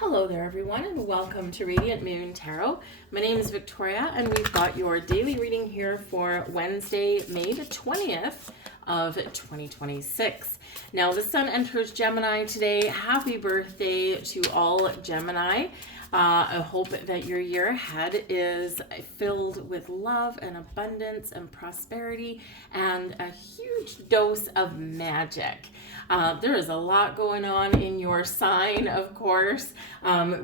Hello there everyone, and welcome to Radiant Moon Tarot. My name is Victoria, and we've got your daily reading here for Wednesday, May the 20th of 2026. Now the sun enters Gemini today. Happy birthday to all Gemini. I hope that your year ahead is filled with love and abundance and prosperity and a huge dose of magic. There is a lot going on in your sign, of course.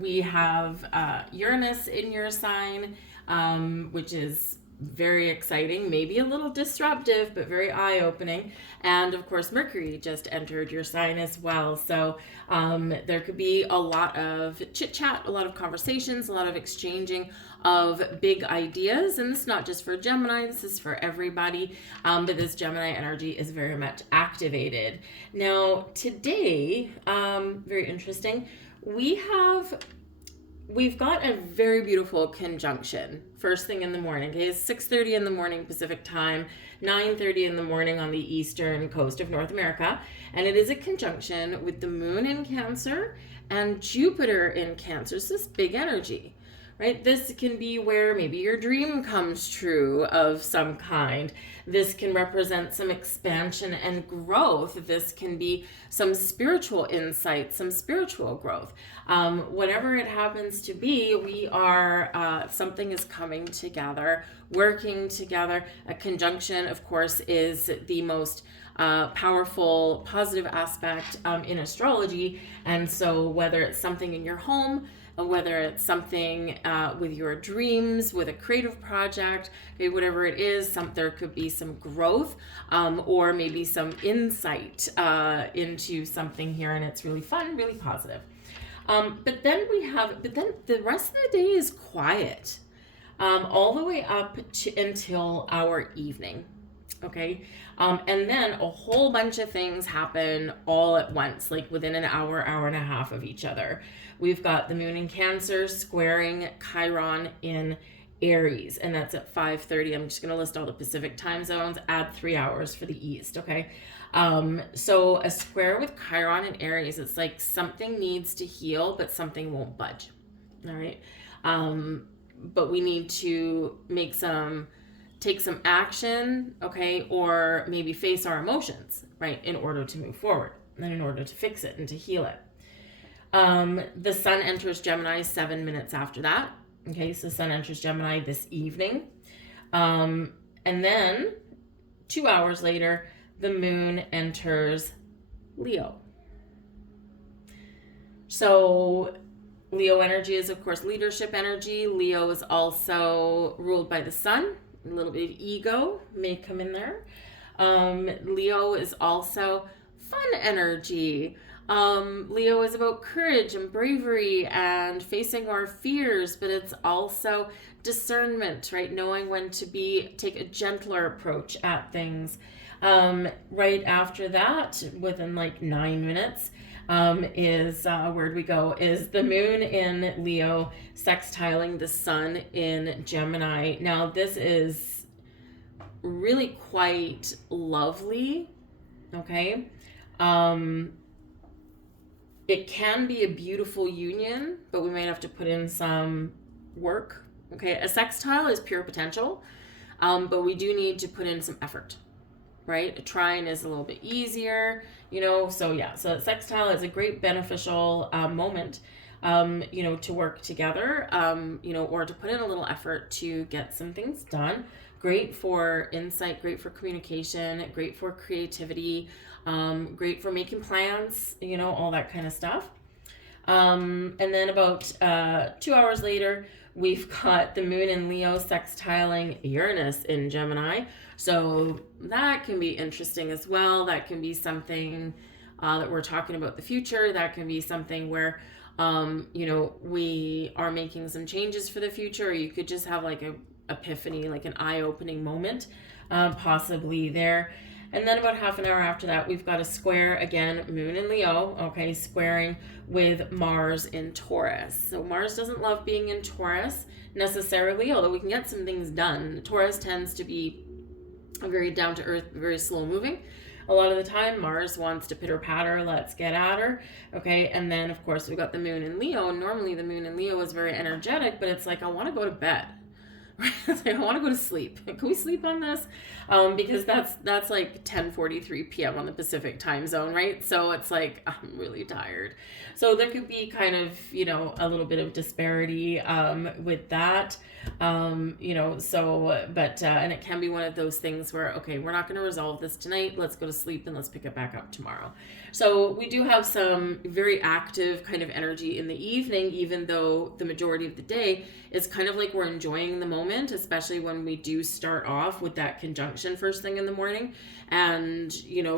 We have Uranus in your sign, which is very exciting, maybe a little disruptive, but very eye-opening. And of course, Mercury just entered your sign as well. So there could be a lot of chit-chat, a lot of conversations, a lot of exchanging of big ideas. And this is not just for Gemini, this is for everybody. But this Gemini energy is very much activated. Now, today, very interesting, we've got a very beautiful conjunction first thing in the morning. Okay, it's 6:30 in the morning Pacific time, 9:30 in the morning on the eastern coast of North America, and it is a conjunction with the moon in Cancer and Jupiter in Cancer. So this big energy, right? This can be where maybe your dream comes true of some kind. This can represent some expansion and growth. This can be some spiritual insight, some spiritual growth. Whatever it happens to be, we are, something is coming together, working together. A conjunction, of course, is the most powerful, positive aspect in astrology. And so whether it's something in your home, whether it's something with your dreams, with a creative project, okay, whatever it is, there could be some growth or maybe some insight into something here, and it's really fun, really positive. But then the rest of the day is quiet all the way up until our evening. Okay. And then a whole bunch of things happen all at once, like within an hour, hour and a half of each other. We've got the moon in Cancer squaring Chiron in Aries, and that's at 5:30. I'm just going to list all the Pacific time zones, add 3 hours for the East. Okay. So a square with Chiron in Aries, it's like something needs to heal, but something won't budge. All right. But we need to take some action, okay, or maybe face our emotions, right, in order to move forward and in order to fix it and to heal it. The sun enters Gemini 7 minutes after that. Okay, so sun enters Gemini this evening. And then 2 hours later, the moon enters Leo. So Leo energy is, of course, leadership energy. Leo is also ruled by the sun. A little bit of ego may come in there. Leo is also fun energy. Leo is about courage and bravery and facing our fears, but it's also discernment, right? Knowing when to take a gentler approach at things. Right after that, within like 9 minutes, is the moon in Leo sextiling the sun in Gemini. Now, this is really quite lovely, okay? It can be a beautiful union, but we might have to put in some work, okay? A sextile is pure potential, but we do need to put in some effort, right? A trine is a little bit easier, so yeah. So a sextile is a great beneficial moment, to work together, or to put in a little effort to get some things done. Great for insight, great for communication, great for creativity, great for making plans, all that kind of stuff. And then about 2 hours later, we've got the moon in Leo sextiling Uranus in Gemini. So that can be interesting as well. That can be something that we're talking about the future. That can be something where, we are making some changes for the future. Or you could just have like a epiphany, like an eye-opening moment, possibly there. And then about half an hour after that, we've got a square, again, moon in Leo, okay, squaring with Mars in Taurus. So Mars doesn't love being in Taurus necessarily, although we can get some things done. Taurus tends to be very down-to-earth, very slow-moving. a lot of the time Mars wants to pitter patter, let's get at her. Okay, and then of course we've got the moon in Leo. Normally the moon in Leo is very energetic, but it's like, I want to go to bed. Like, I want to go to sleep. Can we sleep on this? Because that's like 10:43 p.m. on the Pacific time zone, right? So it's like, I'm really tired. So there could be kind of, a little bit of disparity with that. And it can be one of those things where, okay, we're not going to resolve this tonight. Let's go to sleep and let's pick it back up tomorrow. So we do have some very active kind of energy in the evening, even though the majority of the day is kind of like we're enjoying the moment, especially when we do start off with that conjunction first thing in the morning. And,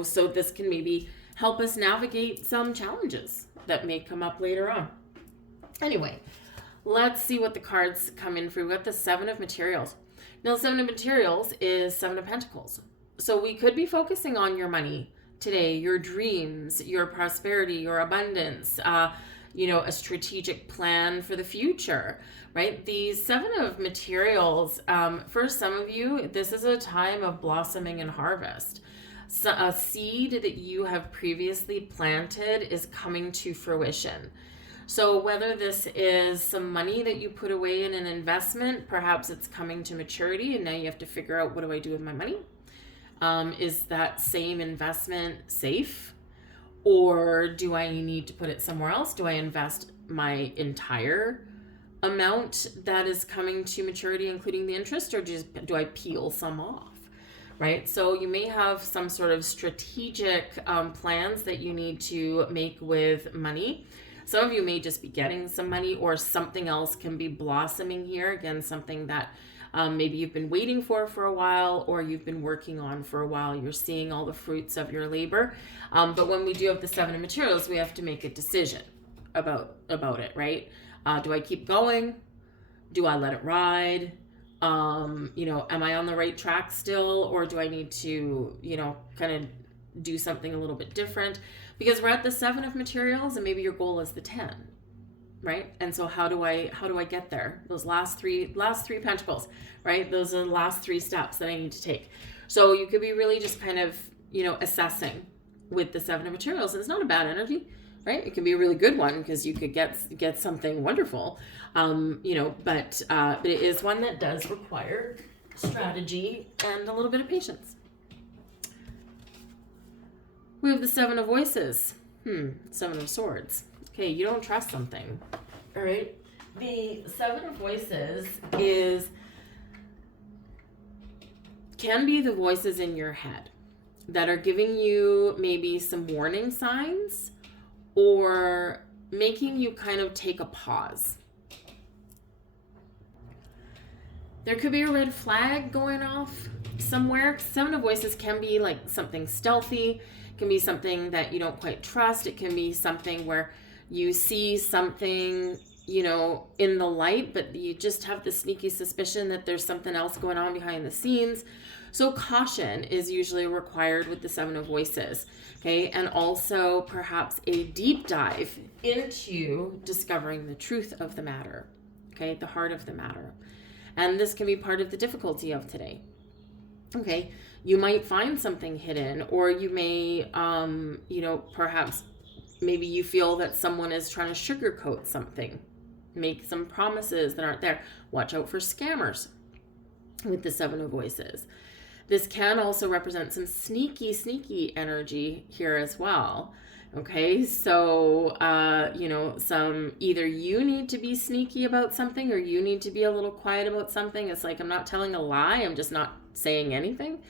so this can maybe help us navigate some challenges that may come up later on. Anyway, let's see what the cards come in for. We've got the Seven of Materials. Now, the Seven of Materials is Seven of Pentacles. So we could be focusing on your money today, your dreams, your prosperity, your abundance, a strategic plan for the future, right? The Seven of Materials, for some of you, this is a time of blossoming and harvest. So a seed that you have previously planted is coming to fruition. So whether this is some money that you put away in an investment, perhaps it's coming to maturity and now you have to figure out, what do I do with my money? Is that same investment safe? Or do I need to put it somewhere else? Do I invest my entire amount that is coming to maturity, including the interest, or do I peel some off? Right? So you may have some sort of strategic plans that you need to make with money. Some of you may just be getting some money, or something else can be blossoming here. Again, something that maybe you've been waiting for a while, or you've been working on for a while. You're seeing all the fruits of your labor. But when we do have the Seven of Materials, we have to make a decision about it, right? Do I keep going? Do I let it ride? Am I on the right track still, or do I need to, kind of do something a little bit different? Because we're at the Seven of Materials and maybe your goal is the 10, right? And so how do I get there? Those last three pentacles, right? Those are the last 3 steps that I need to take. So you could be really just kind of, assessing with the Seven of Materials. And it's not a bad energy, right? It can be a really good one because you could get something wonderful, but it is one that does require strategy and a little bit of patience. We have the Seven of Voices. Seven of Swords. Okay, you don't trust something. All right. The Seven of Voices can be the voices in your head that are giving you maybe some warning signs, or making you kind of take a pause. There could be a red flag going off somewhere. Seven of Voices can be like something stealthy. It can be something that you don't quite trust. It can be something where you see something, in the light, but you just have the sneaky suspicion that there's something else going on behind the scenes. So caution is usually required with the Seven of Voices. Okay, and also perhaps a deep dive into discovering the truth of the matter, okay, the heart of the matter. And this can be part of the difficulty of today. Okay, you might find something hidden, or you may, perhaps maybe you feel that someone is trying to sugarcoat something, make some promises that aren't there. Watch out for scammers with the Seven of Voices. This can also represent some sneaky energy here as well. Okay, so, some either you need to be sneaky about something, or you need to be a little quiet about something. It's like, I'm not telling a lie, I'm just not saying anything.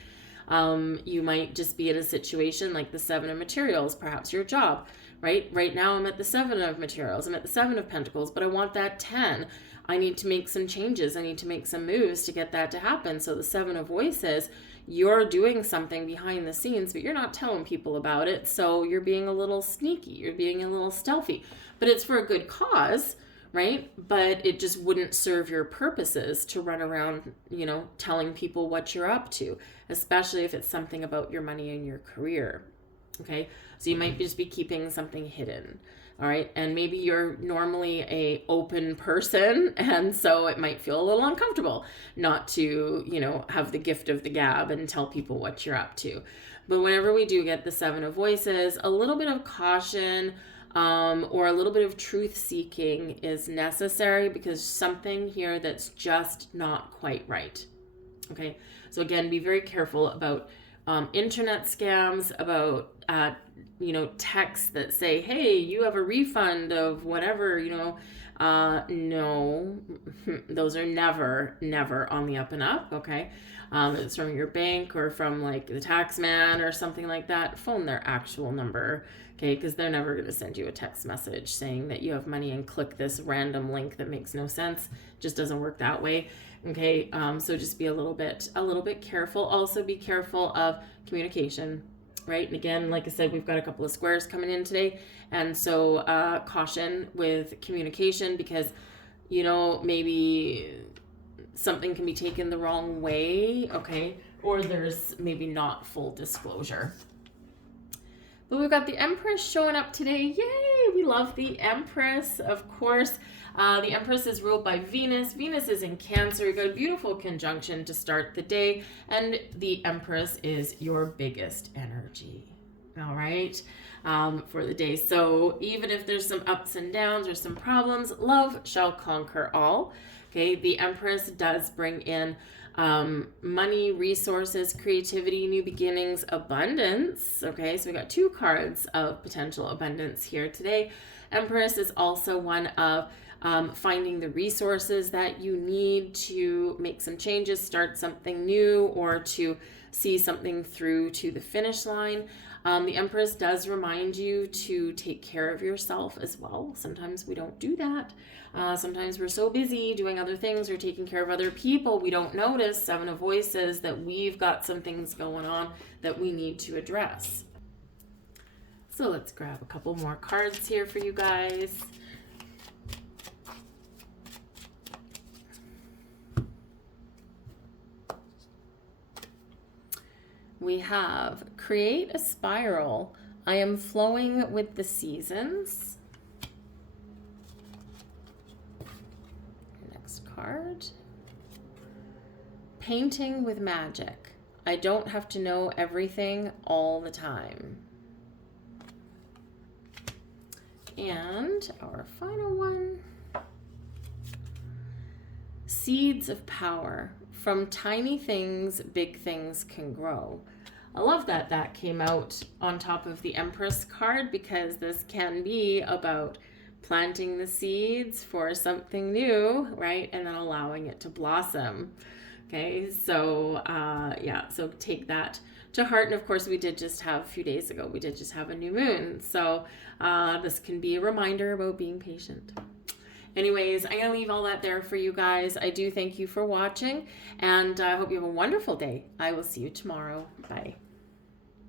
You might just be in a situation like the Seven of Materials, perhaps your job, right? Right now I'm at the Seven of Materials, I'm at the Seven of Pentacles, but I want that 10. I need to make some changes. I need to make some moves to get that to happen. So the Seven of Voices, you're doing something behind the scenes, but you're not telling people about it. So you're being a little sneaky. You're being a little stealthy, but it's for a good cause, right? But it just wouldn't serve your purposes to run around, telling people what you're up to, especially if it's something about your money and your career. Okay. So you might just be keeping something hidden. All right. And maybe you're normally a open person, and so it might feel a little uncomfortable not to, have the gift of the gab and tell people what you're up to. But whenever we do get the Seven of Voices, a little bit of caution or a little bit of truth seeking is necessary, because something here that's just not quite right. Okay, so again, be very careful about internet scams, about texts that say, hey, you have a refund of whatever, no, those are never on the up and up. Okay, it's from your bank or from like the tax man or something like that. Phone their actual number, okay, because they're never going to send you a text message saying that you have money and click this random link that makes no sense. Just doesn't work that way. Okay, so just be a little bit careful. Also be careful of communication, right? And again, like I said, we've got a couple of squares coming in today, and so caution with communication, because maybe something can be taken the wrong way, okay, or there's maybe not full disclosure. But we've got the Empress showing up today. Yay! We love the Empress, of course. The Empress is ruled by Venus. Venus is in Cancer. We've got a beautiful conjunction to start the day. And the Empress is your biggest energy, all right, for the day. So even if there's some ups and downs or some problems, love shall conquer all. Okay, the Empress does bring in money, resources, creativity, new beginnings, abundance. Okay, so we got 2 cards of potential abundance here today. Empress is also one of finding the resources that you need to make some changes, start something new, or to see something through to the finish line. The Empress does remind you to take care of yourself as well. Sometimes we don't do that. Sometimes we're so busy doing other things or taking care of other people, we don't notice, Seven of Voices, that we've got some things going on that we need to address. So let's grab a couple more cards here for you guys. We have create a spiral. I am flowing with the seasons. Next card. Painting with magic. I don't have to know everything all the time. And our final one. Seeds of power. From tiny things, big things can grow. I love that that came out on top of the Empress card, because this can be about planting the seeds for something new, right? And then allowing it to blossom. Okay, so so take that to heart. And of course, we did just have a few days ago, we did just have a new moon. So this can be a reminder about being patient. Anyways, I'm going to leave all that there for you guys. I do thank you for watching, and I hope you have a wonderful day. I will see you tomorrow. Bye.